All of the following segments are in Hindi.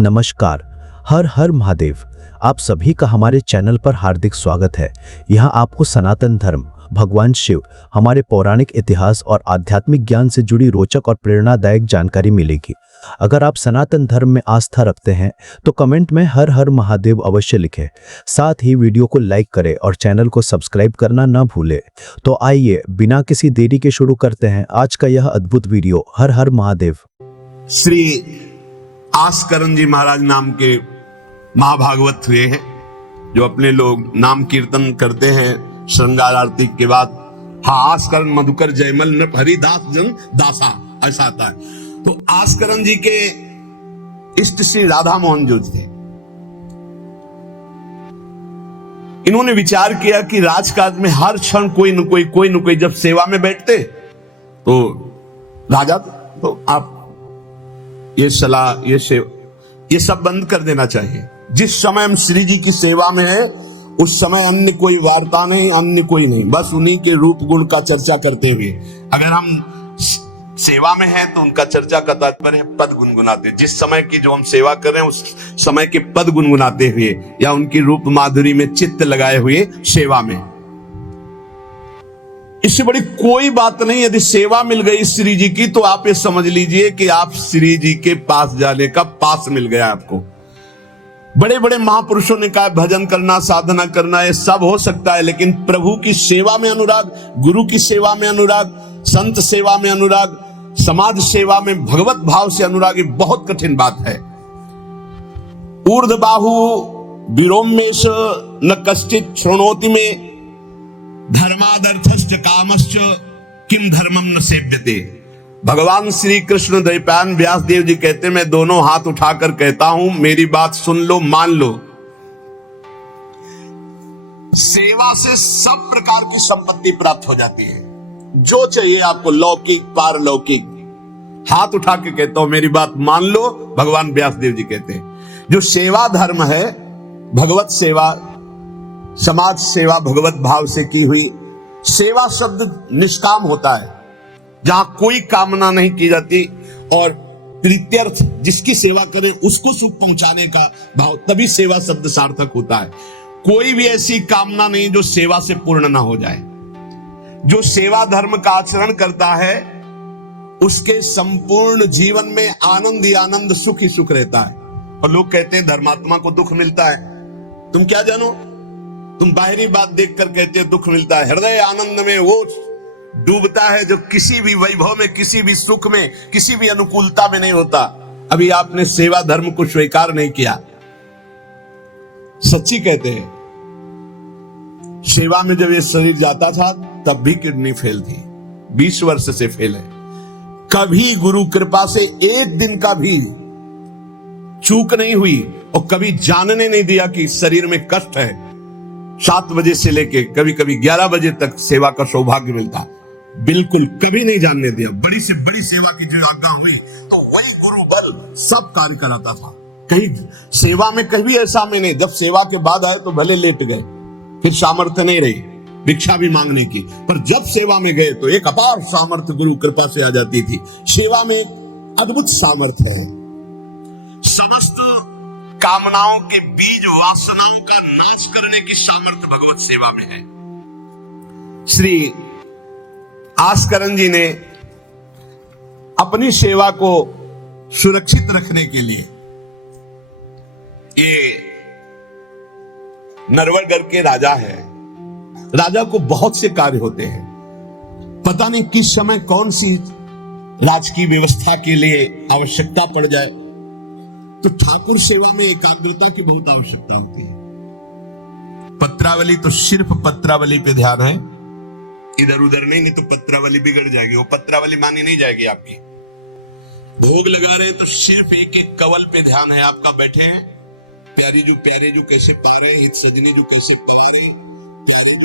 नमस्कार। हर हर महादेव। आप सभी का हमारे चैनल पर हार्दिक स्वागत है। यहाँ आपको सनातन धर्म, भगवान शिव, हमारे पौराणिक इतिहास और आध्यात्मिक ज्ञान से जुड़ी रोचक और प्रेरणादायक जानकारी मिलेगी। अगर आप सनातन धर्म में आस्था रखते हैं तो कमेंट में हर हर महादेव अवश्य लिखें। साथ ही वीडियो को लाइक करें और चैनल को सब्सक्राइब करना ना भूलें। तो आइए बिना किसी देरी के शुरू करते हैं आज का यह अद्भुत वीडियो। हर हर महादेव। श्री आस्करण जी महाराज नाम के महाभागवत हुए हैं, जो अपने लोग नाम कीर्तन करते हैं श्रृंगार आरती के बाद। हाँ, आस्करण मधुकर जयमल नृप हरिदास जन दासा, ऐसा आता है। तो आस्करण जी के इष्ट श्री राधा मोहन जो थे, इन्होंने विचार किया कि राजकाज में हर क्षण कोई न कोई जब सेवा में बैठते तो राजा, तो आप ये सलाह ये सब बंद कर देना चाहिए। जिस समय हम श्री जी की सेवा में है उस समय अन्य कोई वार्ता नहीं, अन्य कोई नहीं, बस उन्हीं के रूप गुण का चर्चा करते हुए। अगर हम सेवा में हैं तो उनका चर्चा का तात्पर्य है पद गुनगुनाते, जिस समय की जो हम सेवा कर रहे हैं उस समय के पद गुनगुनाते हुए या उनकी रूप माधुरी में चित्त लगाए हुए सेवा में। इससे बड़ी कोई बात नहीं। यदि सेवा मिल गई श्री जी की तो आप ये समझ लीजिए कि आप श्री जी के पास जाने का पास मिल गया आपको। बड़े बड़े महापुरुषों ने कहा भजन करना, साधना करना, ये सब हो सकता है, लेकिन प्रभु की सेवा में अनुराग, गुरु की सेवा में अनुराग, संत सेवा में अनुराग, समाज सेवा में भगवत भाव से अनुराग, ये बहुत कठिन बात है। ऊर्ध्वबाहु विरोमेश न कश्चित शृणोति में धर्मादर्थश्च कामश्च किम धर्मम न सेव्यते। भगवान श्री कृष्ण द्वैपायन व्यास देव जी कहते हैं, मैं दोनों हाथ उठाकर कहता हूं, मेरी बात सुन लो, मान लो। सेवा से सब प्रकार की संपत्ति प्राप्त हो जाती है, जो चाहिए आपको, लौकिक पारलौकिक। हाथ उठा के कहता हूं, मेरी बात मान लो। भगवान व्यास देव जी कहते हैं जो सेवा धर्म है, भगवत सेवा, समाज सेवा भगवत भाव से की हुई सेवा, शब्द निष्काम होता है, जहां कोई कामना नहीं की जाती, और प्रीत्यर्थ, जिसकी सेवा करें उसको सुख पहुंचाने का भाव, तभी सेवा शब्द सार्थक होता है। कोई भी ऐसी कामना नहीं जो सेवा से पूर्ण ना हो जाए। जो सेवा धर्म का आचरण करता है उसके संपूर्ण जीवन में आनंद ही आनंद, सुख ही सुख रहता है। और लोग कहते हैं धर्मात्मा को दुख मिलता है। तुम क्या जानो, तुम बाहरी बात देखकर कहते हो दुख मिलता है। हृदय आनंद में वो डूबता है जो किसी भी वैभव में, किसी भी सुख में, किसी भी अनुकूलता में नहीं होता। अभी आपने सेवा धर्म को स्वीकार नहीं किया। सच्ची कहते हैं, सेवा में जब ये शरीर जाता था तब भी किडनी फेल थी, 20 वर्ष से फेल है। कभी गुरु कृपा से एक दिन का भी चूक नहीं हुई, और कभी जानने नहीं दिया कि शरीर में कष्ट है। 7 बजे से लेके कभी कभी 11 बजे तक सेवा का सौभाग्य मिलता, बिल्कुल कभी नहीं जानने दिया। बड़ी से बड़ी सेवा की जो आज्ञा हुई तो वही गुरु बल सब कार्य कराता था। कहीं सेवा में कभी ऐसा में नहीं, जब सेवा के बाद आए तो भले लेट गए, फिर सामर्थ्य नहीं रही भिक्षा भी मांगने की, पर जब सेवा में गए तो एक अपार सामर्थ्य गुरु कृपा से आ जाती थी। सेवा में अद्भुत सामर्थ्य है। समस्त कामनाओं के बीज, वासनाओं का नाश करने की सामर्थ्य भगवत सेवा में है। श्री आस्करण जी ने अपनी सेवा को सुरक्षित रखने के लिए, ये नरवरगढ़ के राजा है। राजा को बहुत से कार्य होते हैं, पता नहीं किस समय कौन सी राजकीय व्यवस्था के लिए आवश्यकता पड़ जाए, तो ठाकुर सेवा में एकाग्रता की बहुत आवश्यकता होती है। पत्रावली तो सिर्फ पत्रावली पे ध्यान है, इधर उधर नहीं तो पत्रावली बिगड़ जाएगी, वो पत्रावली मानी नहीं जाएगी आपकी। भोग लगा रहे तो सिर्फ एक एक कवल पे ध्यान है आपका। बैठे हैं, प्यारी जो कैसे पा रहे, हित सजनी जो कैसे पा रहे,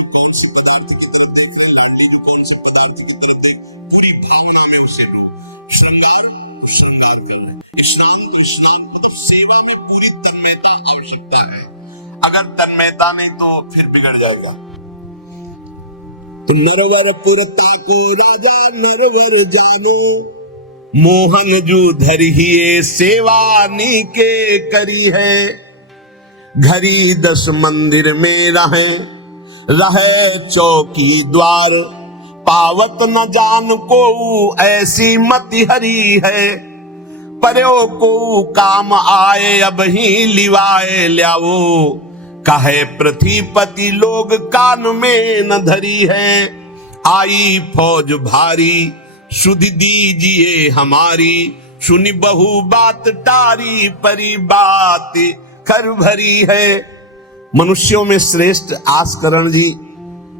कौन से पदार्थ की तरफ देख रहे, लाडली जो कौन से पदार्थ की तरफ देख, पूरी भावना में उसे लोग श्रृंगार कर रहे, स्नान मतलब सेवा में पूरी तन्मयता आवश्यकता है। अगर तन्मयता नहीं तो फिर बिगड़ जाएगा। तो नरवर पुरता को राजा नरवर जानो, मोहन जू धरिए सेवा नीके करी है। घरी 10 मंदिर में रहे चौकी द्वार, पावत न जान को ऐसी मति हरी है। पर्यो को काम आए अब ही लिवाए ल्याओ, कहे पृथ्वीपति लोग कान में न धरी है। आई फौज भारी सुध दीजिए हमारी, सुनी बहु बात टारी परी बात कर भरी है। मनुष्यों में श्रेष्ठ आस्करण जी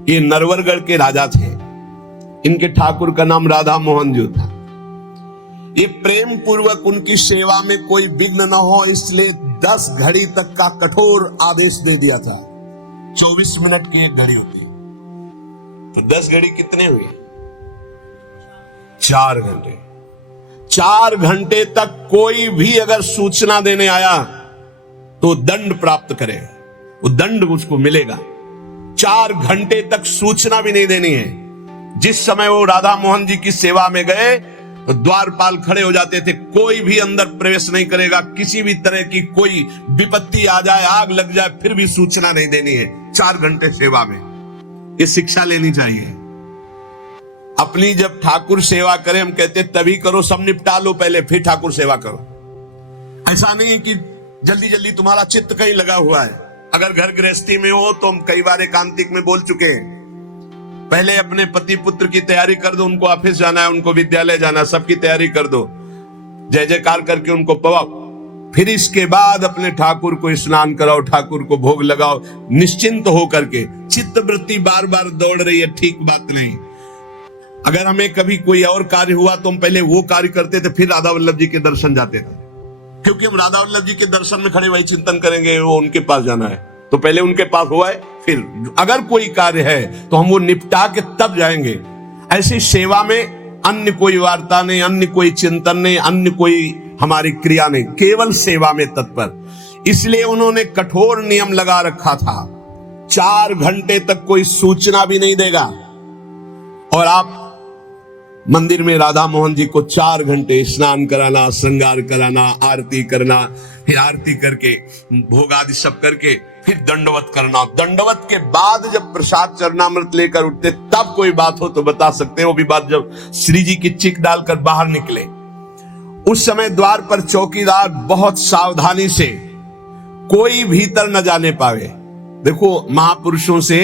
ये नरवरगढ़ के राजा थे। इनके ठाकुर का नाम राधा मोहन जी था। ये प्रेम पूर्वक उनकी सेवा में कोई विघ्न न हो इसलिए 10 घड़ी तक का कठोर आदेश दे दिया था। 24 मिनट की एक घड़ी होती है, तो 10 घड़ी कितने हुए? 4 घंटे। 4 घंटे तक कोई भी अगर सूचना देने आया तो दंड प्राप्त करेगा, वो दंड उसको मिलेगा। 4 घंटे तक सूचना भी नहीं देनी है। जिस समय वो राधा मोहन जी की सेवा में गए तो द्वारपाल खड़े हो जाते थे, कोई भी अंदर प्रवेश नहीं करेगा। किसी भी तरह की कोई विपत्ति आ जाए, आग लग जाए, फिर भी सूचना नहीं देनी है। 4 घंटे सेवा में ये शिक्षा लेनी चाहिए। अपनी जब ठाकुर सेवा करें, हम कहते तभी करो, सब निपटा लो पहले फिर ठाकुर सेवा करो। ऐसा नहीं है कि जल्दी जल्दी तुम्हारा चित्त कहीं लगा हुआ है। अगर घर गृहस्थी में हो तो हम कई बार एकांतिक में बोल चुके हैं, पहले अपने पति पुत्र की तैयारी कर दो। उनको ऑफिस जाना है, उनको विद्यालय जाना है, सबकी तैयारी कर दो, जय जयकार करके उनको पवाओ। फिर इसके बाद अपने ठाकुर को स्नान कराओ, ठाकुर को भोग लगाओ, निश्चिंत हो करके। चित्त वृत्ति बार बार दौड़ रही है, ठीक बात नहीं। अगर हमें कभी कोई और कार्य हुआ तो हम पहले वो कार्य करते थे, फिर राधा वल्लभ जी के दर्शन जाते थे, क्योंकि हम राधा वल्लभ जी के दर्शन में खड़े वही चिंतन करेंगे, वो उनके पास जाना है तो पहले उनके पास हुआ है, फिर अगर कोई कार्य है तो हम वो निपटा के तब जाएंगे। ऐसी सेवा में अन्य कोई वार्ता नहीं, अन्य कोई चिंतन नहीं, अन्य कोई हमारी क्रिया नहीं, केवल सेवा में तत्पर। इसलिए उन्होंने कठोर नियम लगा रखा था, 4 घंटे तक कोई सूचना भी नहीं देगा। और आप मंदिर में राधा मोहन जी को 4 घंटे स्नान कराना, श्रृंगार कराना, आरती करना, फिर आरती करके भोग आदि सब करके फिर दंडवत करना। दंडवत के बाद जब प्रसाद चरणामृत लेकर उठते तब कोई बात हो तो बता सकते हैं। वो भी बात जब श्री जी की चिक डालकर बाहर निकले, उस समय द्वार पर चौकीदार बहुत सावधानी से कोई भीतर न जाने पावे। देखो, महापुरुषों से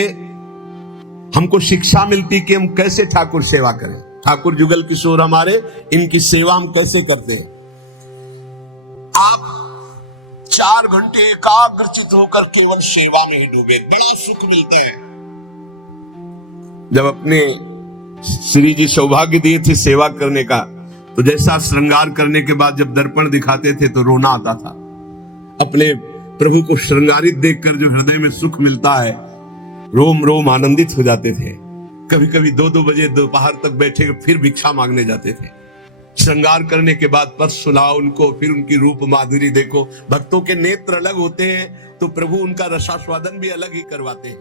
हमको शिक्षा मिलती कि हम कैसे ठाकुर सेवा करें। ठाकुर जुगल किशोर हमारे, इनकी सेवा हम कैसे करते हैं। आप 4 घंटे एकाग्रचित होकर केवल सेवा में ही डूबे, बड़ा सुख मिलता है। जब अपने श्री जी सौभाग्य दिए थे सेवा करने का, तो जैसा श्रृंगार करने के बाद जब दर्पण दिखाते थे तो रोना आता था। अपने प्रभु को श्रृंगारित देखकर जो हृदय में सुख मिलता है, रोम रोम आनंदित हो जाते थे। कभी कभी 2-2 बजे दोपहर तक बैठे फिर भिक्षा मांगने जाते थे। श्रृंगार करने के बाद पद सुनाओ उनको, फिर उनकी रूप माधुरी देखो। भक्तों के नेत्र अलग होते हैं तो प्रभु उनका रसास्वादन भी अलग ही करवाते हैं।